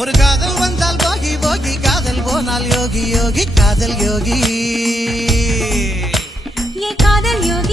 ஒரு காதல் வந்தால் போகி போகி காதல் போனால் யோகி யோகி காதல் யோகி ये कादल योग